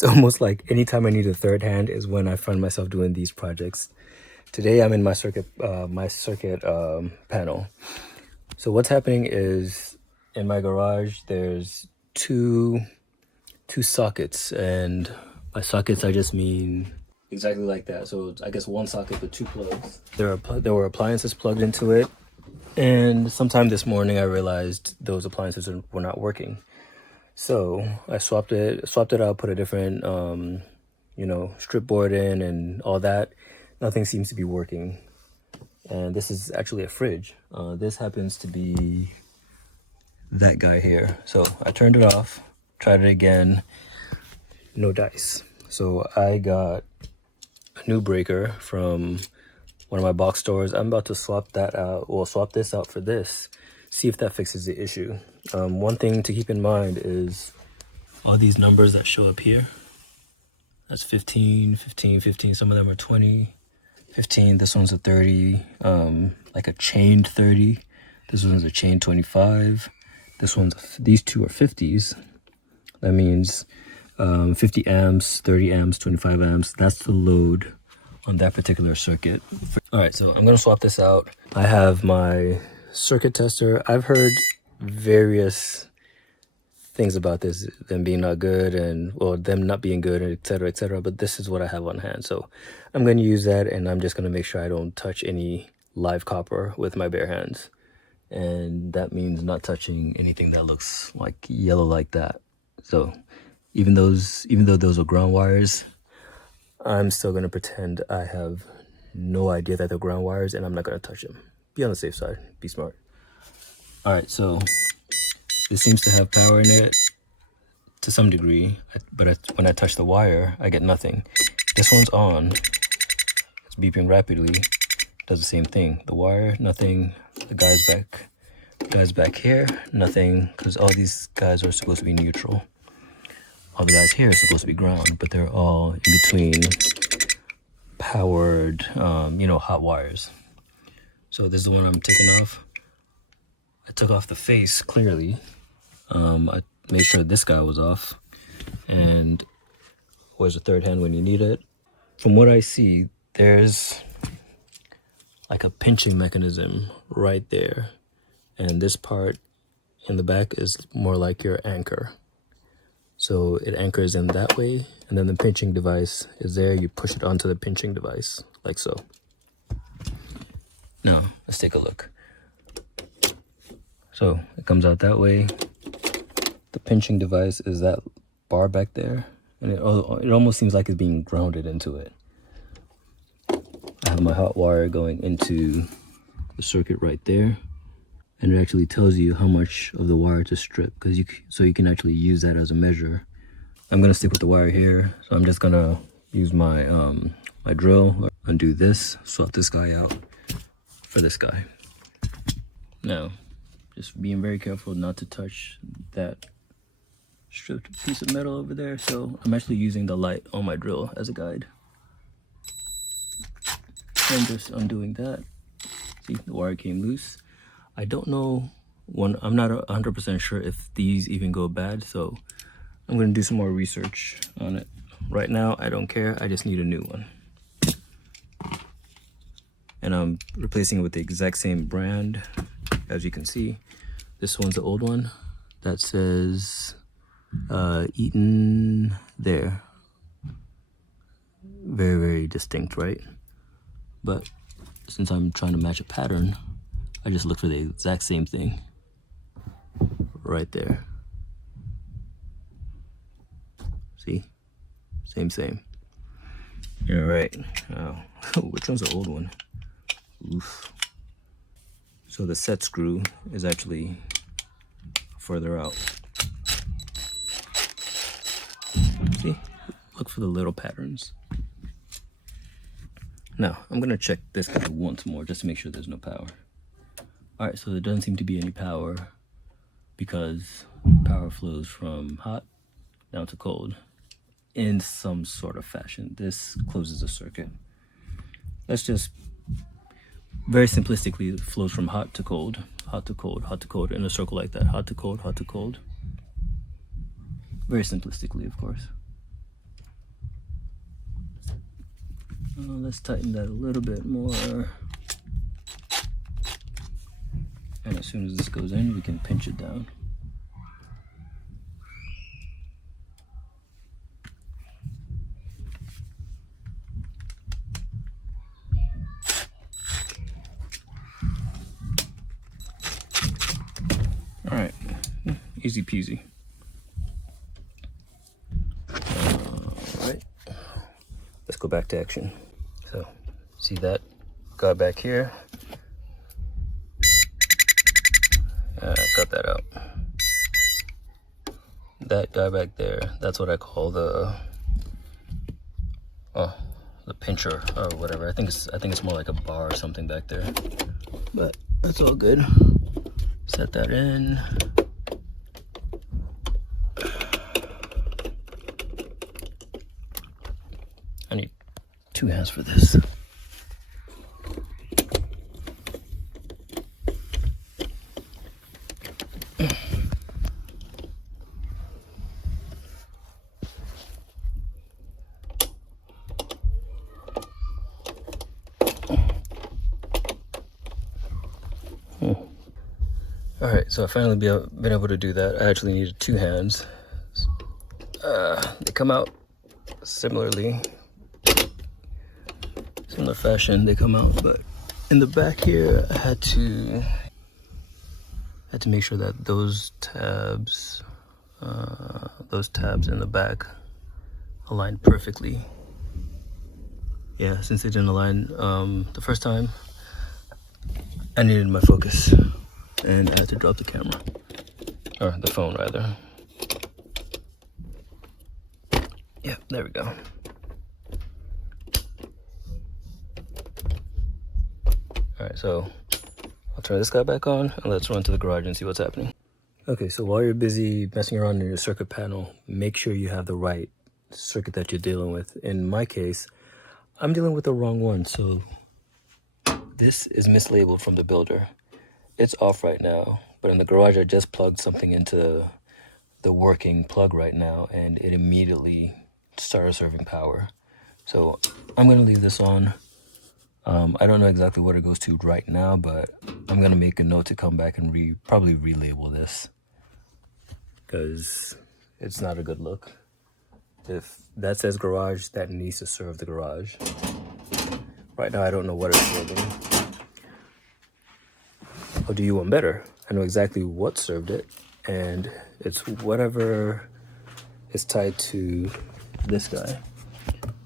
It's almost like anytime I need a third hand is when I find myself doing these projects. Today I'm in my circuit panel. So what's happening is in my garage there's two sockets, and by sockets I just mean exactly like that. So I guess one socket with two plugs. There were appliances plugged into it, and sometime this morning I realized those appliances were not working. So I swapped it out, put a different strip board in and all that. Nothing seems to be working. And this is actually a fridge. This happens to be that guy here. So I turned it off, tried it again, no dice. So I got a new breaker from one of my box stores. I'm about to swap that out, well, swap this out for this, see if that fixes the issue. One thing to keep in mind is all these numbers that show up here. That's 15, 15, 15. Some of them are 20, 15. This one's a 30, like a chained 30. This one's a chained 25. These two are 50s. That means 50 amps, 30 amps, 25 amps. That's the load on that particular circuit. All right, so I'm gonna swap this out. I have my circuit tester. I've heard various things about this, them being not good, and well, them not being good, etc., etc. But this is what I have on hand, so I'm going to use that, and I'm just going to make sure I don't touch any live copper with my bare hands, and that means not touching anything that looks like yellow like that. So even though those are ground wires, I'm still going to pretend I have no idea that they're ground wires, and I'm not going to touch them. Be on the safe side. Be smart. All right, so this seems to have power in it to some degree, but when I touch the wire, I get nothing. This one's on. It's beeping rapidly. Does the same thing. The wire, nothing. The guys back here, nothing, because all these guys are supposed to be neutral. All the guys here are supposed to be ground, but they're all in between powered, hot wires. So this is the one I'm taking off. I took off the face clearly. I made sure this guy was off, and where's the third hand when you need it? From what I see, there's like a pinching mechanism right there, and this part in the back is more like your anchor. So it anchors in that way, and then the pinching device is there. You push it onto the pinching device like so. Now let's take a look. So it comes out that way. The pinching device is that bar back there, and it almost seems like it's being grounded into it. I have my hot wire going into the circuit right there, and it actually tells you how much of the wire to strip, so you can actually use that as a measure. I'm gonna stick with the wire here, so I'm just gonna use my my drill, undo this, swap this guy out for this guy. Now, just being very careful not to touch that stripped piece of metal over there. So I'm actually using the light on my drill as a guide. And just undoing that. See, the wire came loose. I don't know, I'm not 100% sure if these even go bad, so I'm gonna do some more research on it. Right now, I don't care, I just need a new one. And I'm replacing it with the exact same brand. As you can see, this one's the old one that says Eaton there. Very, very distinct, right? But since I'm trying to match a pattern, I just look for the exact same thing right there. See? Same. All right. Which one's the old one? Oof. So the set screw is actually further out. See? Look for the little patterns. Now, I'm gonna check this guy once more just to make sure there's no power. All right, so there doesn't seem to be any power because power flows from hot down to cold in some sort of fashion. This closes the circuit. Let's just very simplistically, it flows from hot to cold, hot to cold, hot to cold, in a circle like that. Hot to cold, hot to cold. Very simplistically, of course. Let's tighten that a little bit more. And as soon as this goes in, we can pinch it down. All right, easy peasy. All right, let's go back to action. So, see that guy back here? Cut that out. That guy back there, that's what I call the pincher or whatever. I think it's more like a bar or something back there. But that's all good. Set that in. I need 2 hands for this. All right, so I finally been able to do that. I actually needed 2 hands. They come out similar fashion. They come out, but in the back here, I had to make sure that those tabs in the back aligned perfectly. Yeah, since they didn't align the first time, I needed my focus. And I had to drop the camera, or the phone rather. Yeah, there we go. All right, so I'll turn this guy back on and let's run to the garage and see what's happening. Okay, so while you're busy messing around in your circuit panel, make sure you have the right circuit that you're dealing with. In my case, I'm dealing with the wrong one, so this is mislabeled from the builder. It's off right now, but in the garage I just plugged something into the working plug right now and it immediately started serving power. So I'm gonna leave this on. I don't know exactly what it goes to right now, but I'm gonna make a note to come back and probably relabel this because it's not a good look. If that says garage, that needs to serve the garage. Right now I don't know what it's serving. Or do you want better? I know exactly what served it, and it's whatever is tied to this guy.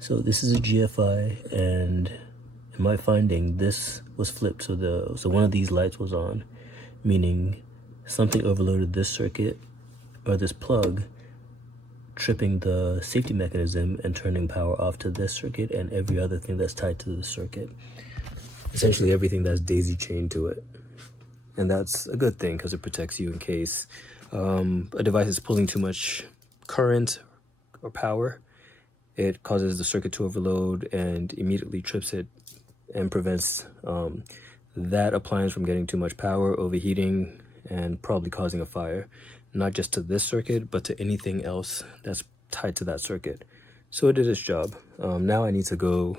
So this is a GFI, and in my finding, this was flipped. So one of these lights was on, meaning something overloaded this circuit or this plug, tripping the safety mechanism and turning power off to this circuit and every other thing that's tied to the circuit. Essentially everything that's daisy chained to it. And that's a good thing because it protects you in case a device is pulling too much current or power. It causes the circuit to overload and immediately trips it and prevents that appliance from getting too much power, overheating, and probably causing a fire. Not just to this circuit, but to anything else that's tied to that circuit. So it did its job. Now I need to go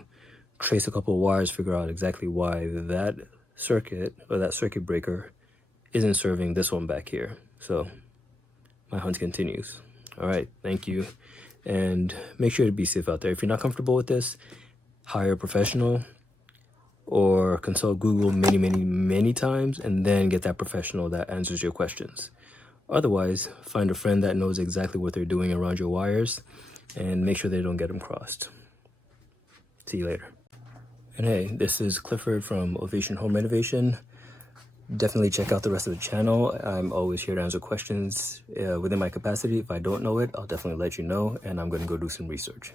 trace a couple of wires, figure out exactly why that circuit or that circuit breaker isn't serving this one back here. So my hunt continues. All right, thank you. And make sure to be safe out there. If you're not comfortable with this, hire a professional or consult Google many times and then get that professional that answers your questions. Otherwise, find a friend that knows exactly what they're doing around your wires and make sure they don't get them crossed. See you later. And hey, this is Clifford from Ovation Home Renovation. Definitely check out the rest of the channel. I'm always here to answer questions within my capacity. If I don't know it, I'll definitely let you know, and I'm going to go do some research.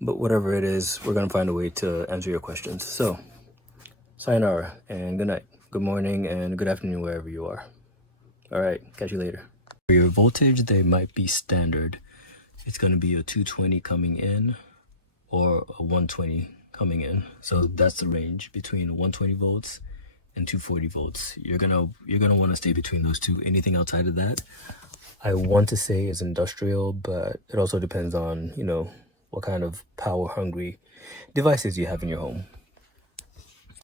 But whatever it is, we're going to find a way to answer your questions. So, sayonara, and good night, good morning, and good afternoon, wherever you are. All right, catch you later. For your voltage, they might be standard. It's going to be a 220 coming in or a 120 coming in. So that's the range between 120 volts and 240 volts. You're gonna want to stay between those two. Anything outside of that, I want to say is industrial, but it also depends on, you know, what kind of power hungry devices you have in your home.